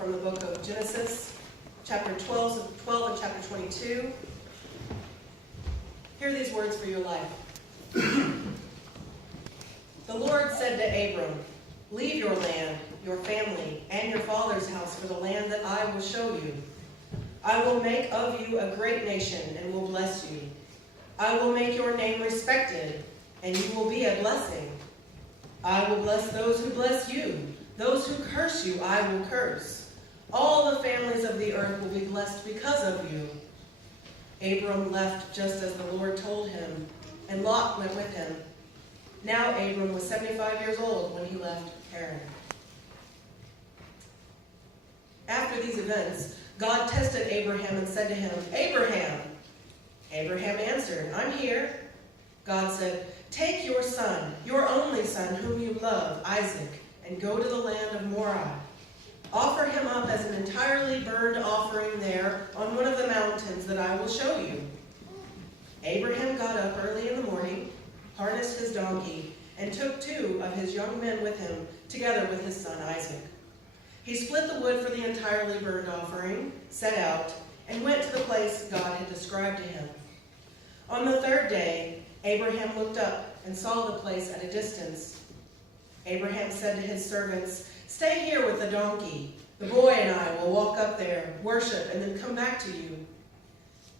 from the book of Genesis, chapter 12 and chapter 22. Hear these words for your life. The Lord said to Abram, "Leave your land, your family, and your father's house for the land that I will show you. I will make of you a great nation and will bless you. I will make your name respected, and you will be a blessing. I will bless those who bless you. Those who curse you, I will curse. All the families of the earth will be blessed because of you." Abram left just as the Lord told him, and Lot went with him. Now Abram was 75 years old when he left Haran. After these events, God tested Abraham and said to him, "Abraham." Abraham answered, "I'm here." God said, "Take your son, your only son whom you love, Isaac, and go to the land of Moriah. Offer him up as an entirely burned offering there on one of the mountains that I will show you." Abraham got up early in the morning, harnessed his donkey, and took 2 of his young men with him, together with his son Isaac. He split the wood for the entirely burned offering, set out, and went to the place God had described to him. On the 3rd day, Abraham looked up and saw the place at a distance. Abraham said to his servants, "Stay here with the donkey. The boy and I will walk up there, worship, and then come back to you."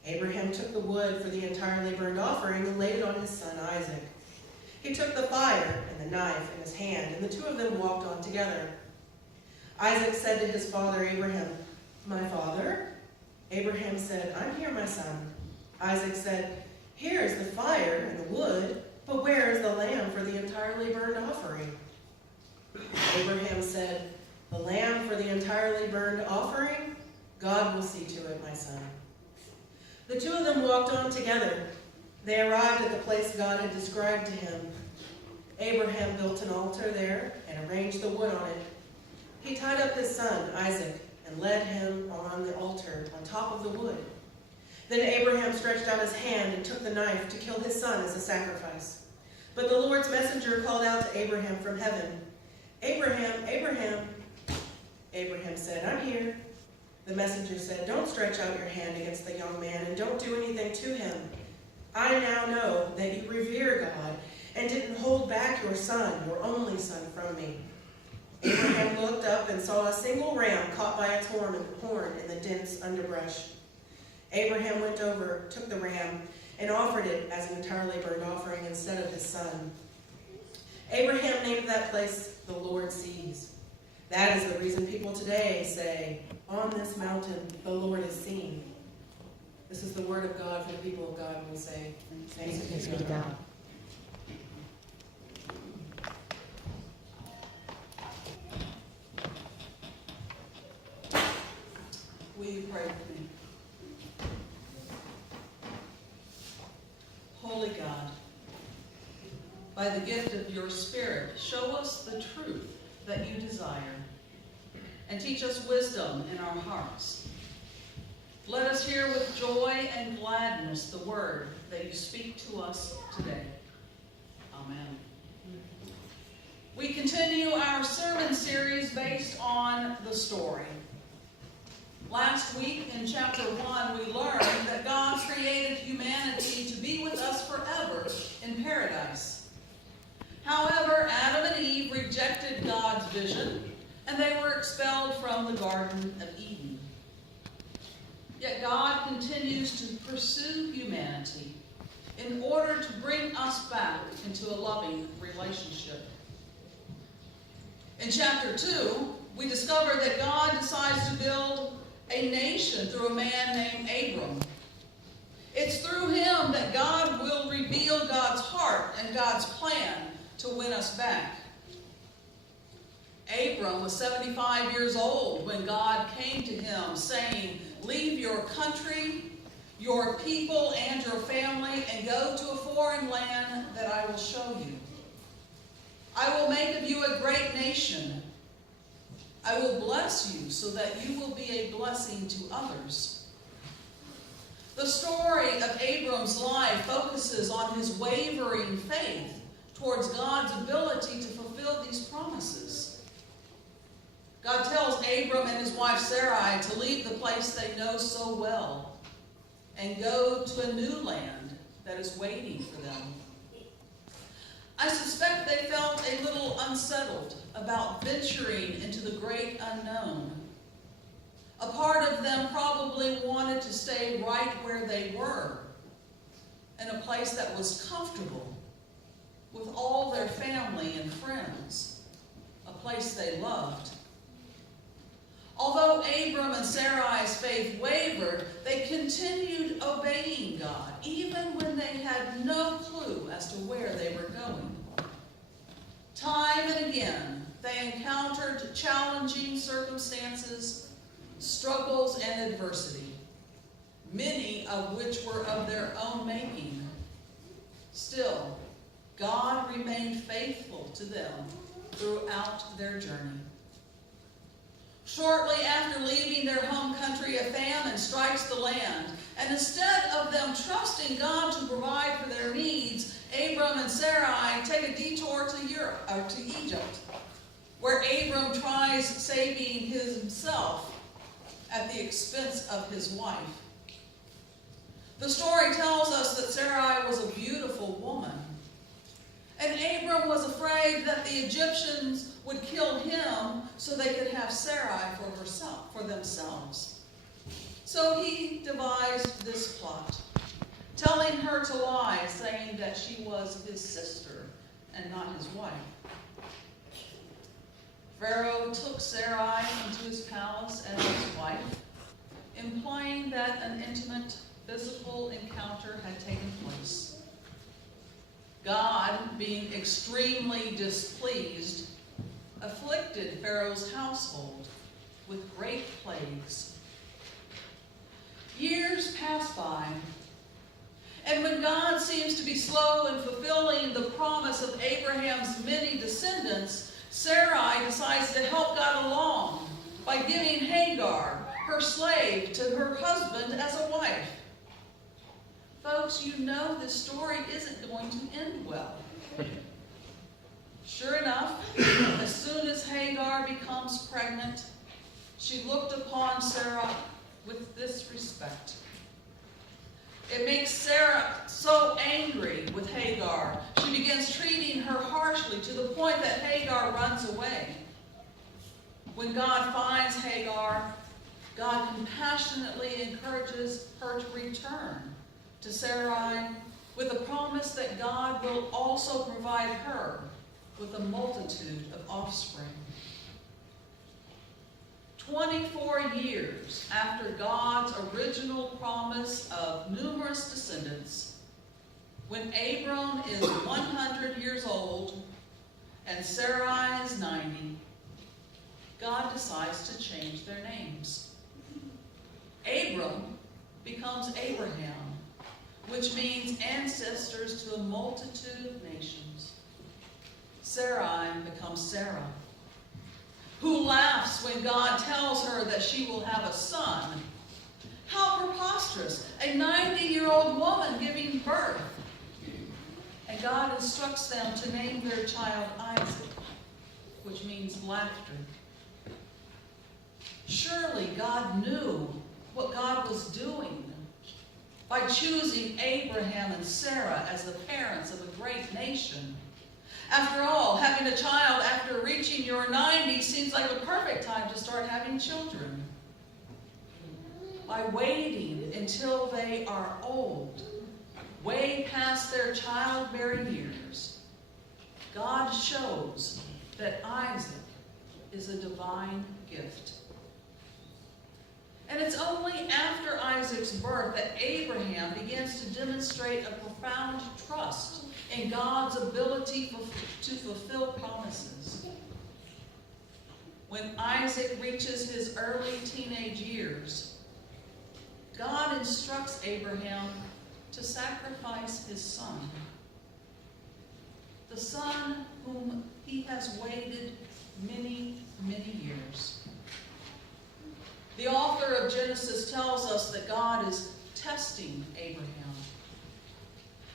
Abraham took the wood for the entirely burned offering and laid it on his son Isaac. He took the fire and the knife in his hand, and the 2 of them walked on together. Isaac said to his father Abraham, "My father?" Abraham said, "I'm here, my son." Isaac said, "Here is the fire and the wood, but where is the lamb for the entirely burned offering?" Abraham said, "The lamb for the entirely burned offering? God will see to it, my son." The 2 of them walked on together. They arrived at the place God had described to him. Abraham built an altar there and arranged the wood on it. He tied up his son, Isaac, and led him on the altar on top of the wood. Then Abraham stretched out his hand and took the knife to kill his son as a sacrifice. But the Lord's messenger called out to Abraham from heaven, "Abraham, Abraham." Abraham said, "I'm here." The messenger said, "Don't stretch out your hand against the young man and don't do anything to him. I now know that you revere God and didn't hold back your son, your only son, from me." Abraham looked up and saw a single ram caught by its horn in the dense underbrush. Abraham went over, took the ram, and offered it as an entirely burned offering instead of his son. Abraham named that place "The Lord Sees." That is the reason people today say, "On this mountain the Lord is seen." This is the word of God for the people of God, and we say, "Thanks be to God." Will you pray with me? Holy God, by the gift of your Spirit, show us the truth that you desire, and teach us wisdom in our hearts. Let us hear with joy and gladness the word that you speak to us today. Amen. We continue our sermon series based on the story. Last week in chapter 1, we learned that God created humanity to be with us forever in paradise. However, Adam and Eve rejected God's vision, and they were expelled from the Garden of Eden. Yet God continues to pursue humanity in order to bring us back into a loving relationship. In chapter 2, we discover that God decides to build a nation through a man named Abram. It's through him that God will reveal God's heart and God's plan to win us back. Abram was 75 years old when God came to him saying, "Leave your country, your people, and your family, and go to a foreign land that I will show you. I will make of you a great nation. I will bless you so that you will be a blessing to others." The story of Abram's life focuses on his wavering faith towards God's ability to fulfill these promises. God tells Abram and his wife Sarai to leave the place they know so well and go to a new land that is waiting for them. I suspect they felt a little unsettled about venturing into the great unknown. A part of them probably wanted to stay right where they were, in a place that was comfortable, with all their family and friends, a place they loved. Although Abram and Sarai's faith wavered, they continued obeying God, even when they had no clue as to where they were going. Time and again, they encountered challenging circumstances, struggles, and adversity, many of which were of their own making. Still, God remained faithful to them throughout their journey. Shortly after leaving their home country, a famine strikes the land, and instead of them trusting God to provide for their needs, Abram and Sarai take a detour to Egypt, where Abram tries saving himself at the expense of his wife. The story tells us that Sarai was a beautiful woman, and Abram was afraid that the Egyptians would kill him so they could have Sarai for themselves. So he devised this plot, telling her to lie, saying that she was his sister and not his wife. Pharaoh took Sarai into his palace as his wife, implying that an intimate physical encounter had taken place. God, being extremely displeased, afflicted Pharaoh's household with great plagues. Years pass by, and when God seems to be slow in fulfilling the promise of Abraham's many descendants, Sarai decides to help God along by giving Hagar, her slave, to her husband as a wife. Folks, you know this story isn't going to end well. Sure enough, as soon as Hagar becomes pregnant, she looked upon Sarah with disrespect. It makes Sarah so angry with Hagar, she begins treating her harshly to the point that Hagar runs away. When God finds Hagar, God compassionately encourages her to return to Sarai with a promise that God will also provide her with a multitude of offspring. 24 years after God's original promise of numerous descendants, when Abram is 100 years old and Sarai is 90, God decides to change their names. Abram becomes Abraham, which means ancestors to a multitude of nations. Sarai becomes Sarah, who laughs when God tells her that she will have a son. How preposterous! A 90-year-old woman giving birth. And God instructs them to name their child Isaac, which means laughter. Surely God knew what God was doing by choosing Abraham and Sarah as the parents of a great nation. After all, having a child after reaching your 90s seems like a perfect time to start having children. By waiting until they are old, way past their childbearing years, God shows that Isaac is a divine gift. And it's only after Isaac's birth that Abraham begins to demonstrate a profound trust in God's ability to fulfill promises. When Isaac reaches his early teenage years, God instructs Abraham to sacrifice his son, the son whom he has waited many, many years. The author of Genesis tells us that God is testing Abraham.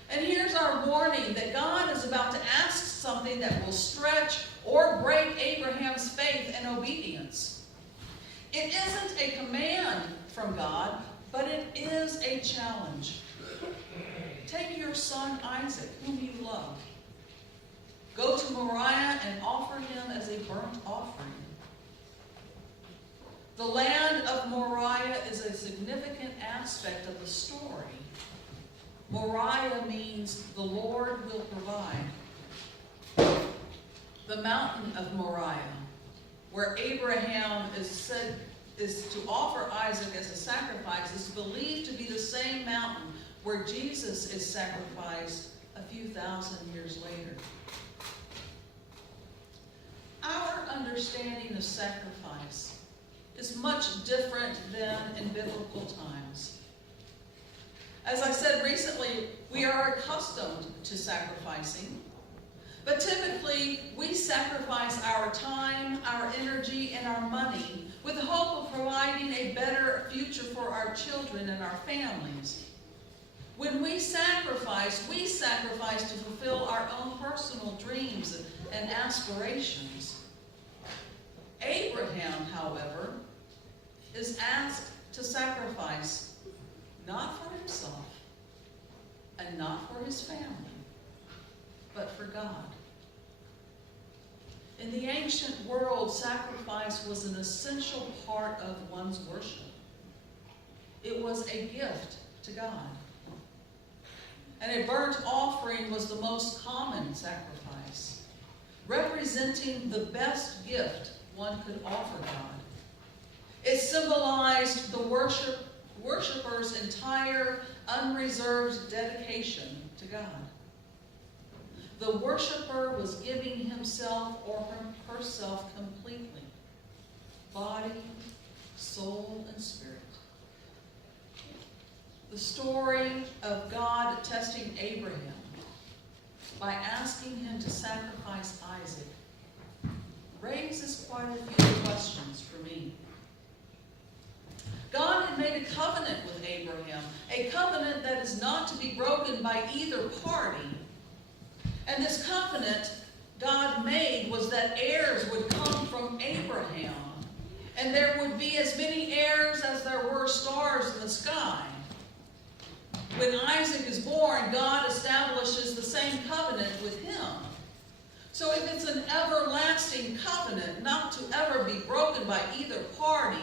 And here's our warning that God is about to ask something that will stretch or break Abraham's faith and obedience. It isn't a command from God, but it is a challenge. Take your son Isaac, whom you love. Go to Moriah and offer him as a burnt offering. The land of Moriah is a significant aspect of the story. Moriah means the Lord will provide. The mountain of Moriah, where Abraham is said is to offer Isaac as a sacrifice, is believed to be the same mountain where Jesus is sacrificed a few thousand years later. Our understanding of sacrifice is much different than in biblical times. As I said recently, we are accustomed to sacrificing, but typically we sacrifice our time, our energy, and our money with the hope of providing a better future for our children and our families. When we sacrifice to fulfill our own personal dreams and aspirations. Abraham, however, is asked to sacrifice not for himself and not for his family, but for God. In the ancient world, sacrifice was an essential part of one's worship. It was a gift to God. And a burnt offering was the most common sacrifice, representing the best gift one could offer God. It symbolized the worshiper's entire, unreserved dedication to God. The worshiper was giving himself or herself completely, body, soul, and spirit. The story of God testing Abraham by asking him to sacrifice Isaac raises quite a few questions for me. God had made a covenant with Abraham, a covenant that is not to be broken by either party. And this covenant God made was that heirs would come from Abraham, and there would be as many heirs as there were stars in the sky. When Isaac is born, God establishes the same covenant with him. So if it's an everlasting covenant not to ever be broken by either party,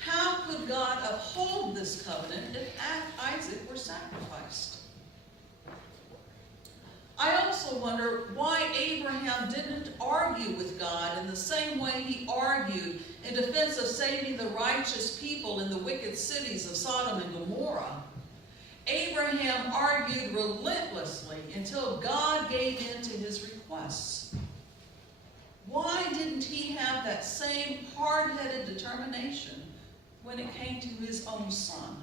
how could God uphold this covenant if Isaac were sacrificed? I also wonder why Abraham didn't argue with God in the same way he argued in defense of saving the righteous people in the wicked cities of Sodom and Gomorrah. Abraham argued relentlessly until God gave in to his requests. Why didn't he have that same hard-headed determination when it came to his own son?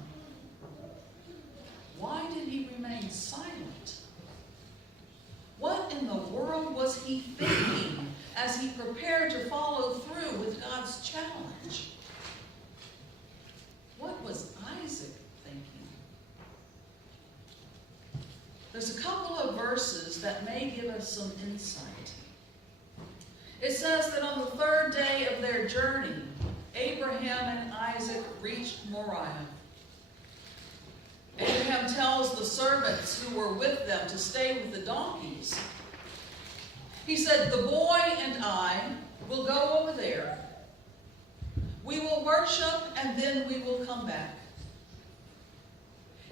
Why did he remain silent? What in the world was he thinking as he prepared to follow through with God's challenge? What was Isaac thinking? There's a couple of verses that may give us some insight. It says that on the third day of their journey, Abraham and Isaac reached Moriah. Abraham tells the servants who were with them to stay with the donkeys. He said, "The boy and I will go over there. We will worship and then we will come back."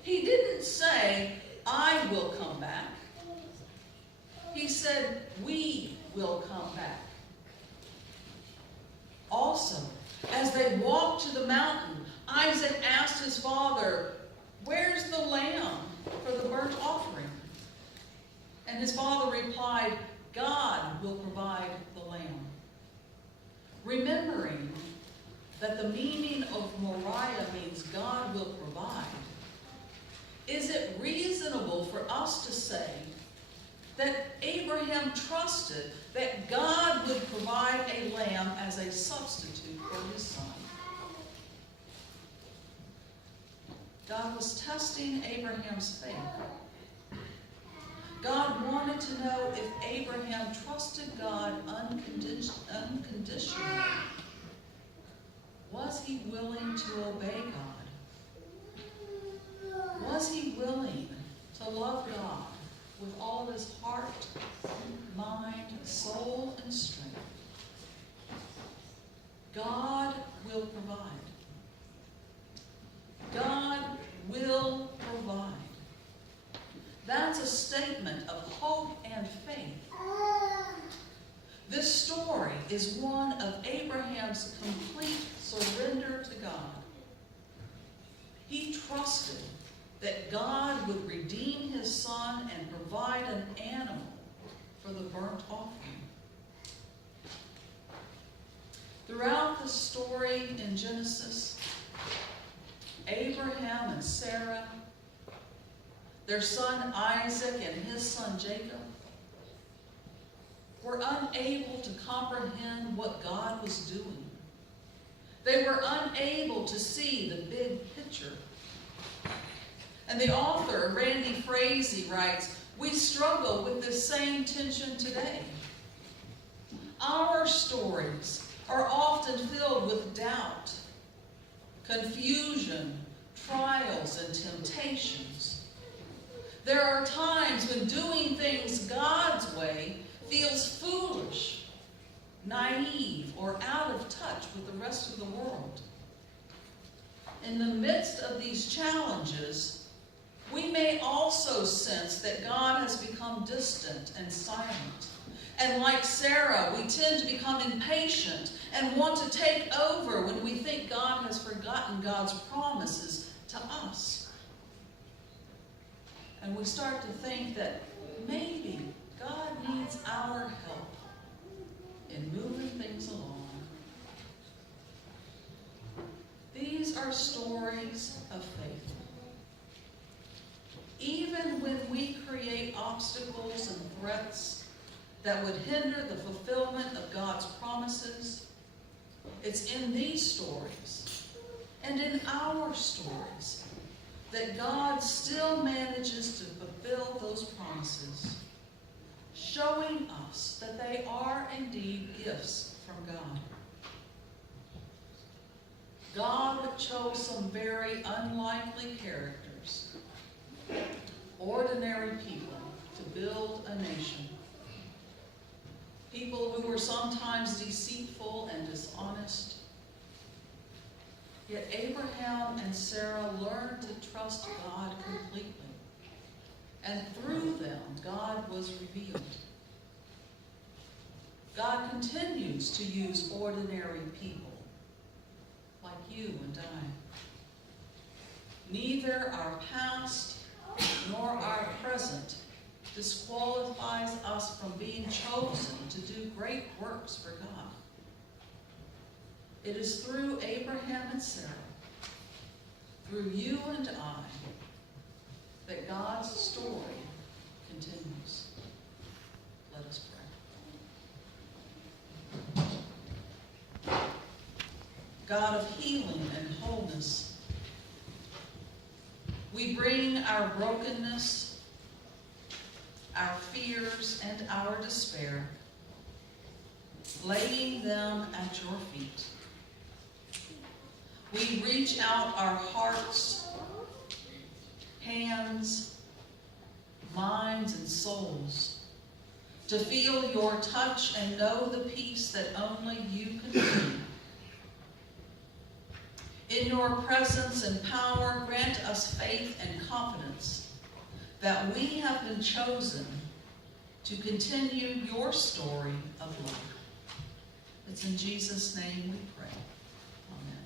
He didn't say, "I will come back." He said, "We will come back." Also, as they walked to the mountain, Isaac asked his father, "Where's the lamb for the burnt offering?" And his father replied, "God will provide the lamb." Remembering that the meaning of Moriah means God will provide, is it reasonable for us to say that Abraham trusted that God would provide a lamb as a substitute for his son? God was testing Abraham's faith. God wanted wanted to know if Abraham trusted God unconditionally. Was he willing to obey God? Was he willing to love God with all his heart, mind, soul, and strength? God will provide. God will provide. That's a statement of hope and faith. This story is one of Abraham's complete surrender to God. He trusted that God would redeem his son and provide an animal for the burnt offering. Throughout the story in Genesis, Abraham and Sarah, their son Isaac and his son Jacob, were unable to comprehend what God was doing. They were unable to see the big picture. And the author, Randy Frazee, writes, "We struggle with this same tension today. Our stories are often filled with doubt, confusion, trials, and temptations. There are times when doing things God's way feels foolish, naive, or out of touch with the rest of the world. In the midst of these challenges, we may also sense that God has become distant and silent. And like Sarah, we tend to become impatient and want to take over when we think God has forgotten God's promises to us. And we start to think that maybe God needs our help in moving things along. These are stories of faith. Even when we create obstacles and threats that would hinder the fulfillment of God's promises, it's in these stories and in our stories that God still manages to fulfill those promises, showing us that they are indeed gifts from God. God chose some very unlikely characters, ordinary people, to build a nation. People who were sometimes deceitful and dishonest. Yet Abraham and Sarah learned to trust God completely. And through them, God was revealed. God continues to use ordinary people like you and I. Neither our past nor our present disqualifies us from being chosen to do great works for God. It is through Abraham and Sarah, through you and I, that God's story continues. Let us pray. God of healing and wholeness, we bring our brokenness, our fears, and our despair, laying them at your feet. We reach out our hearts, hands, minds, and souls to feel your touch and know the peace that only you can bring. In your presence and power, grant us faith and confidence that we have been chosen to continue your story of love. It's in Jesus' name we pray. Amen.